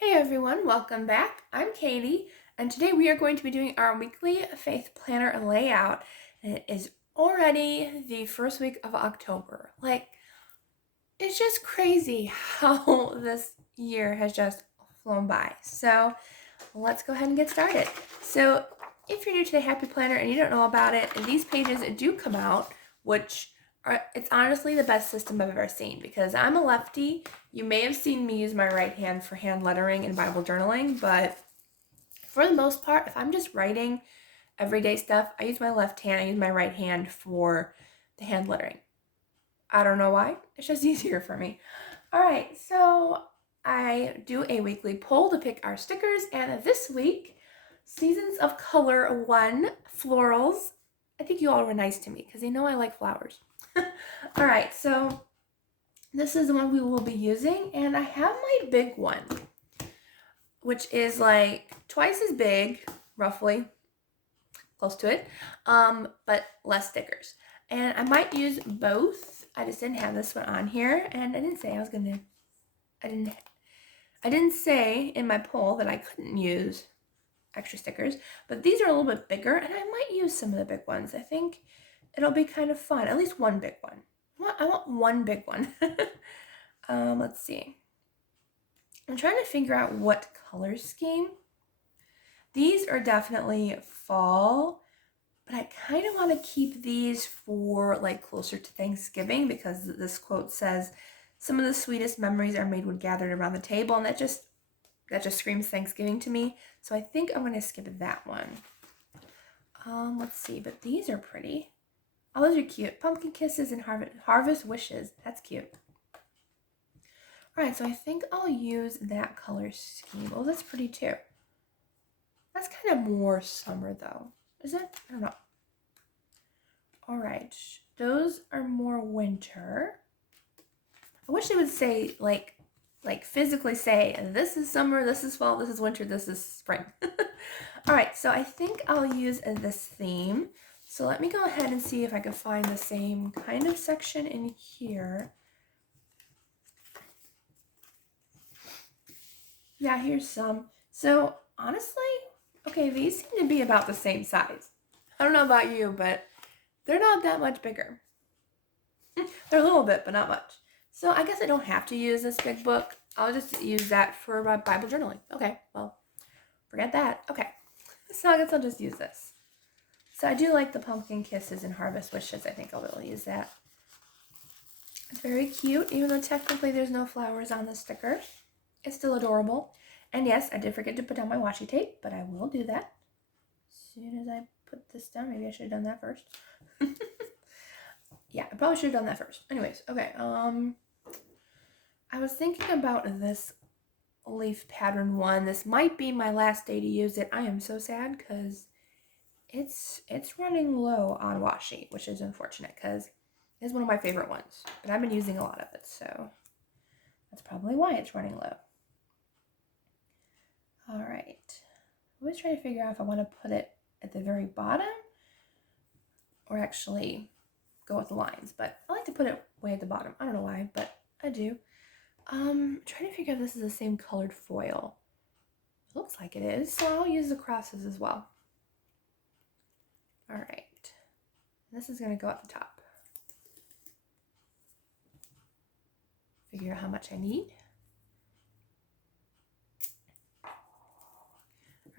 Hey everyone, welcome back. I'm Katie, and today we are going to be doing our weekly faith planner layout. And it is already the first week of October. It's just crazy how this year has just flown by. So, let's go ahead and get started. So, if you're new to the Happy Planner and you don't know about it, these pages do come out, it's honestly the best system I've ever seen because I'm a lefty. You may have seen me use my right hand for hand lettering and Bible journaling, but for the most part, if I'm just writing everyday stuff, I use my left hand, I use my right hand for the hand lettering. I don't know why, it's just easier for me. All right, so I do a weekly poll to pick our stickers, and this week, Seasons of Color 1 Florals. I think you all were nice to me because you know I like flowers. All right, so this is the one we will be using, and I have my big one, which is like twice as big, roughly, close to it, but less stickers. And I might use both. I just didn't have this one on here, and I didn't say I was gonna. I didn't say in my poll that I couldn't use extra stickers, but these are a little bit bigger, and I might use some of the big ones. I think it'll be kind of fun. At least one big one. I want one big one. Let's see. I'm trying to figure out what color scheme. These are definitely fall, but I kind of want to keep these for like closer to Thanksgiving because this quote says, "Some of the sweetest memories are made when gathered around the table," and that just screams Thanksgiving to me. So I think I'm going to skip that one. Let's see, but these are pretty. Oh, those are cute. Pumpkin Kisses and Harvest Wishes. That's cute. All right, so I think I'll use that color scheme. Oh, that's pretty too. That's kind of more summer though. Is it? I don't know. All right, those are more winter. I wish they would say like physically say, this is summer, this is fall, this is winter, this is spring. All right, so I think I'll use this theme. So let me go ahead and see if I can find the same kind of section in here. Yeah, here's some. So honestly, okay, these seem to be about the same size. I don't know about you, but they're not that much bigger. They're a little bit, but not much. So I guess I don't have to use this big book. I'll just use that for my Bible journaling. Okay, well, forget that. Okay, so I guess I'll just use this. So I do like the Pumpkin Kisses and Harvest Wishes. I think I'll really use that. It's very cute, even though technically there's no flowers on the sticker. It's still adorable. And yes, I did forget to put down my washi tape, but I will do that. As soon as I put this down, maybe I should have done that first. Yeah, I probably should have done that first. Anyways, okay. I was thinking about this leaf pattern one. This might be my last day to use it. I am so sad because it's running low on washi, which is unfortunate because it's one of my favorite ones. But I've been using a lot of it, so that's probably why it's running low. All right. I was trying to figure out if I want to put it at the very bottom or actually go with the lines, but I like to put it way at the bottom. I don't know why, but I do. Trying to figure out if this is the same colored foil. It looks like it is, so I'll use the crosses as well. All right. This is going to go at the top. Figure out how much I need. All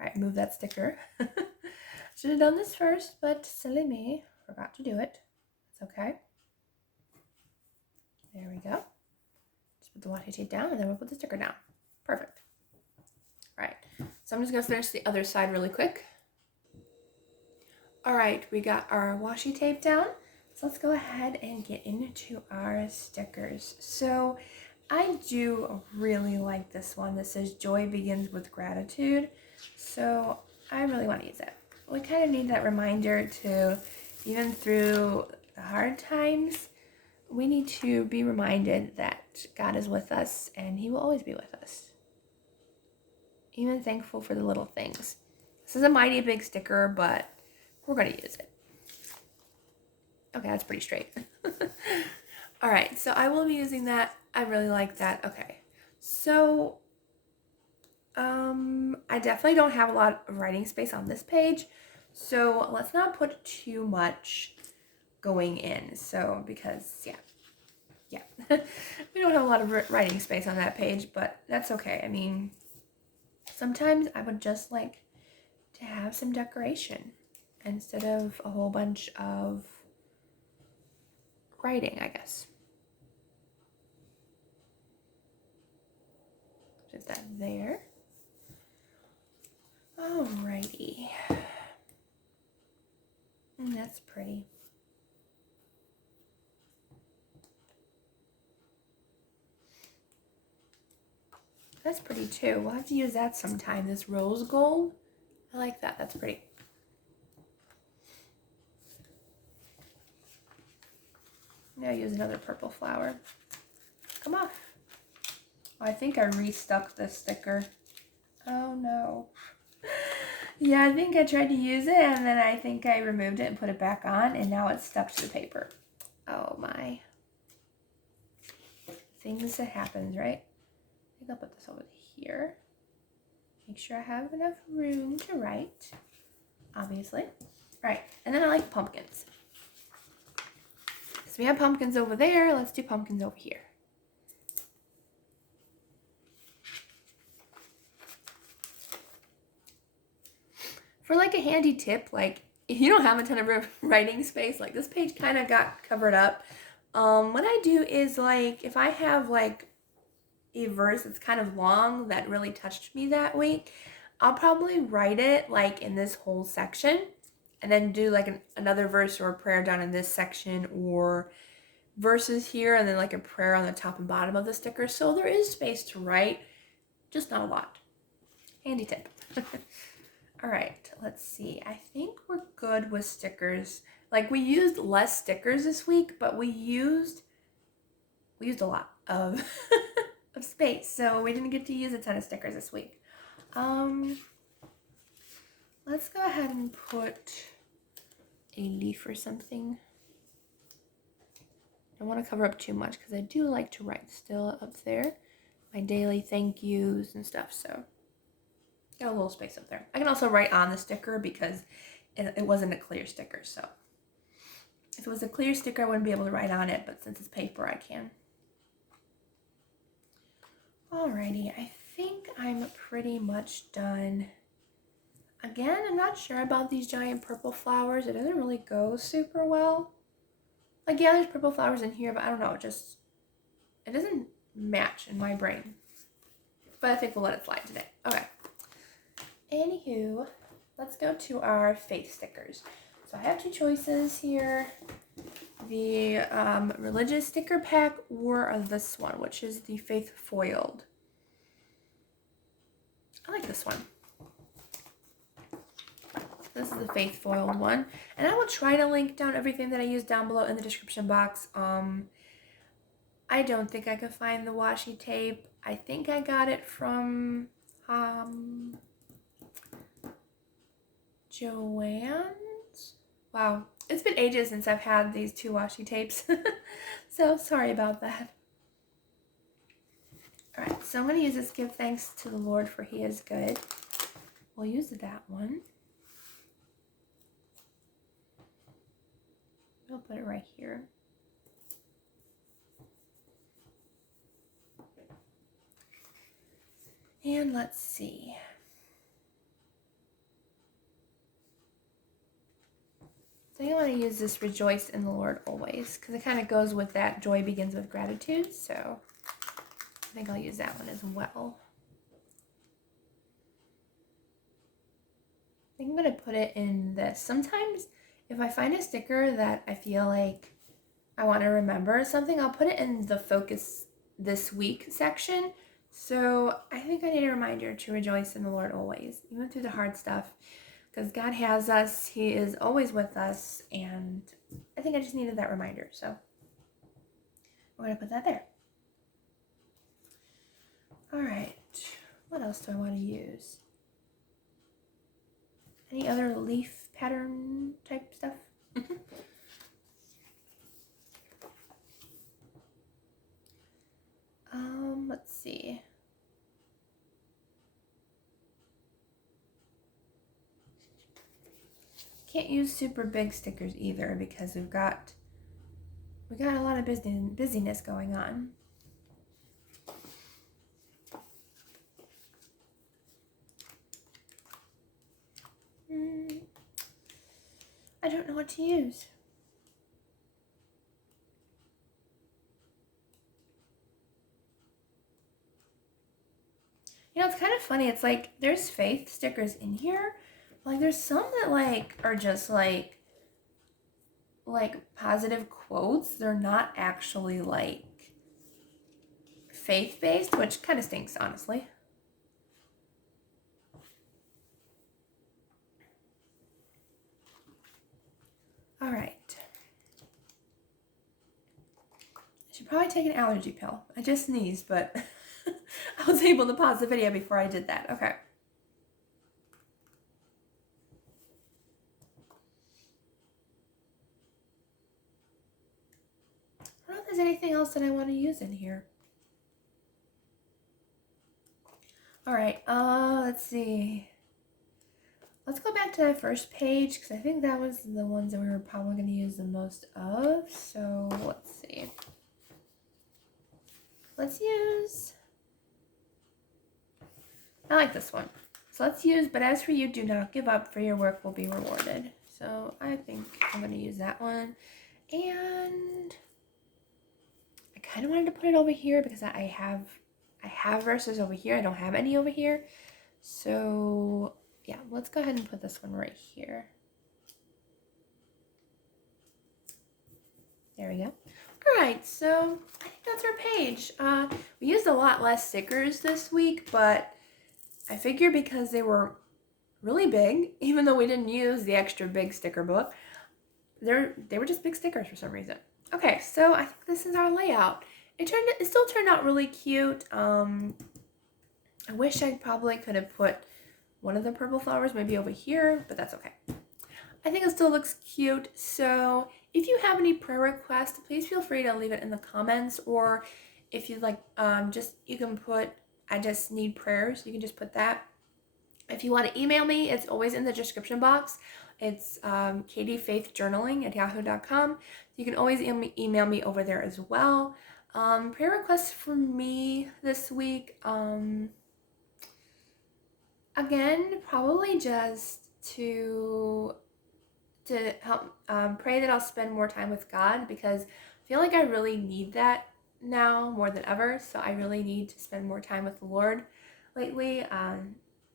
right, move that sticker. Should have done this first, but silly me, forgot to do it. It's okay. There we go. Just put the washi tape down, and then we'll put the sticker down. Perfect. All right, so I'm just going to finish the other side really quick. All right, we got our washi tape down. So let's go ahead and get into our stickers. So I do really like this one. This says "Joy begins with gratitude." So I really want to use it. We kind of need that reminder to, even through the hard times, we need to be reminded that God is with us and He will always be with us. Even thankful for the little things. This is a mighty big sticker, but we're going to use it. Okay, that's pretty straight. All right, so I will be using that. I really like that. Okay, so I definitely don't have a lot of writing space on this page, so let's not put too much going in. So, because, yeah, we don't have a lot of writing space on that page, but that's okay. I mean, sometimes I would just like to have some decoration instead of a whole bunch of writing, I guess. Put that there. Alrighty. That's pretty. That's pretty too. We'll have to use that sometime. This rose gold. I like that. That's pretty. Now use another purple flower. Come off. Oh, I think I restuck this sticker. Oh no. Yeah, I think I tried to use it and then I think I removed it and put it back on and now it's stuck to the paper. Oh my. Things that happens, right? I think I'll put this over here. Make sure I have enough room to write, obviously. Right, and then I like pumpkins. So we have pumpkins over there, let's do pumpkins over here. For like a handy tip, like if you don't have a ton of writing space, like this page kind of got covered up. What I do is like if I have like a verse that's kind of long that really touched me that week, I'll probably write it like in this whole section and then do like another verse or a prayer down in this section or verses here and then like a prayer on the top and bottom of the sticker. So there is space to write, just not a lot. Handy tip. All right, let's see. I think we're good with stickers. Like we used less stickers this week, but we used a lot of of space, so we didn't get to use a ton of stickers this week. Let's go ahead and put a leaf or something. I don't want to cover up too much because I do like to write still up there. My daily thank yous and stuff, so got a little space up there. I can also write on the sticker because it wasn't a clear sticker, so if it was a clear sticker I wouldn't be able to write on it, but since it's paper I can. Alrighty, I think I'm pretty much done. Again, I'm not sure about these giant purple flowers. It doesn't really go super well. Like, yeah, there's purple flowers in here, but I don't know, it doesn't match in my brain. But I think we'll let it slide today. Okay. Anywho, let's go to our faith stickers. So I have two choices here. The religious sticker pack or this one, which is the faith foiled. I like this one. This is the faith foiled one. And I will try to link down everything that I use down below in the description box. I don't think I could find the washi tape. I think I got it from Joann's. Wow, it's been ages since I've had these two washi tapes. So sorry about that. Alright, so I'm going to use this Give Thanks to the Lord for He is Good. We'll use that one. I'll put it right here. And let's see. So you want to use this Rejoice in the Lord Always because it kind of goes with that joy begins with gratitude. So I think I'll use that one as well. I think I'm going to put it in this. Sometimes if I find a sticker that I feel like I want to remember something, I'll put it in the focus this week section. So I think I need a reminder to rejoice in the Lord always, even through the hard stuff, because God has us. He is always with us, and I think I just needed that reminder. So we're going to put that there. All right. What else do I want to use? Any other leaf pattern type stuff? Let's see. can't use super big stickers either because we got a lot of busyness going on. I don't know what to use. You know, it's kind of funny. It's like there's faith stickers in here. Like there's some that like are just like positive quotes. They're not actually like faith-based, which kind of stinks, honestly. All right. I should probably take an allergy pill. I just sneezed, but I was able to pause the video before I did that. Okay. I don't know if there's anything else that I want to use in here. All right, let's see. Let's go back to the first page because I think that was the ones that we were probably going to use the most of. So let's see. Let's use, I like this one. So let's use, but as for you, do not give up, for your work will be rewarded. So I think I'm going to use that one. And I kind of wanted to put it over here because I have verses over here. I don't have any over here. So yeah, let's go ahead and put this one right here. There we go. All right, so I think that's our page. We used a lot less stickers this week, but I figure because they were really big, even though we didn't use the extra big sticker book, they were just big stickers for some reason. Okay, so I think this is our layout. It still turned out really cute. I wish I probably could have put one of the purple flowers maybe over here, but that's okay. I think it still looks cute. So if you have any prayer requests, please feel free to leave it in the comments, or if you'd like, you can put, I just need prayers. You can just put that. If you want to email me, it's always in the description box. It's katiefaithjournaling@yahoo.com. You can always email me over there as well. Prayer requests for me this week. Again, probably just to help pray that I'll spend more time with God, because I feel like I really need that now more than ever. So I really need to spend more time with the Lord lately.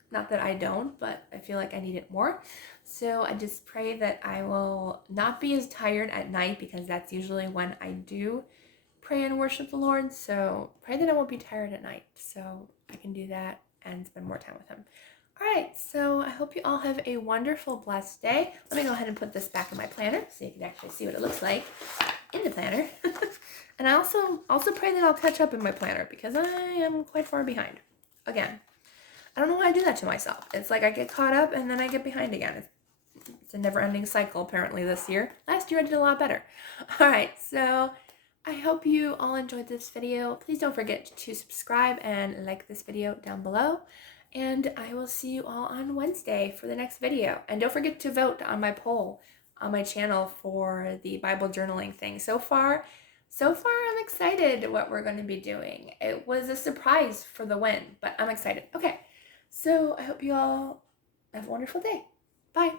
Not that I don't, but I feel like I need it more. So I just pray that I will not be as tired at night, because that's usually when I do pray and worship the Lord. So pray that I won't be tired at night so I can do that and spend more time with Him. All right, so I hope you all have a wonderful, blessed day. Let me go ahead and put this back in my planner so you can actually see what it looks like in the planner. And I also pray that I'll catch up in my planner, because I am quite far behind. Again, I don't know why I do that to myself. It's like I get caught up and then I get behind again. It's a never-ending cycle apparently this year. Last year I did a lot better. All right, so I hope you all enjoyed this video. Please don't forget to subscribe and like this video down below. And I will see you all on Wednesday for the next video. And don't forget to vote on my poll on my channel for the Bible journaling thing. So far, I'm excited what we're going to be doing. It was a surprise for the win, but I'm excited. Okay, so I hope you all have a wonderful day. Bye.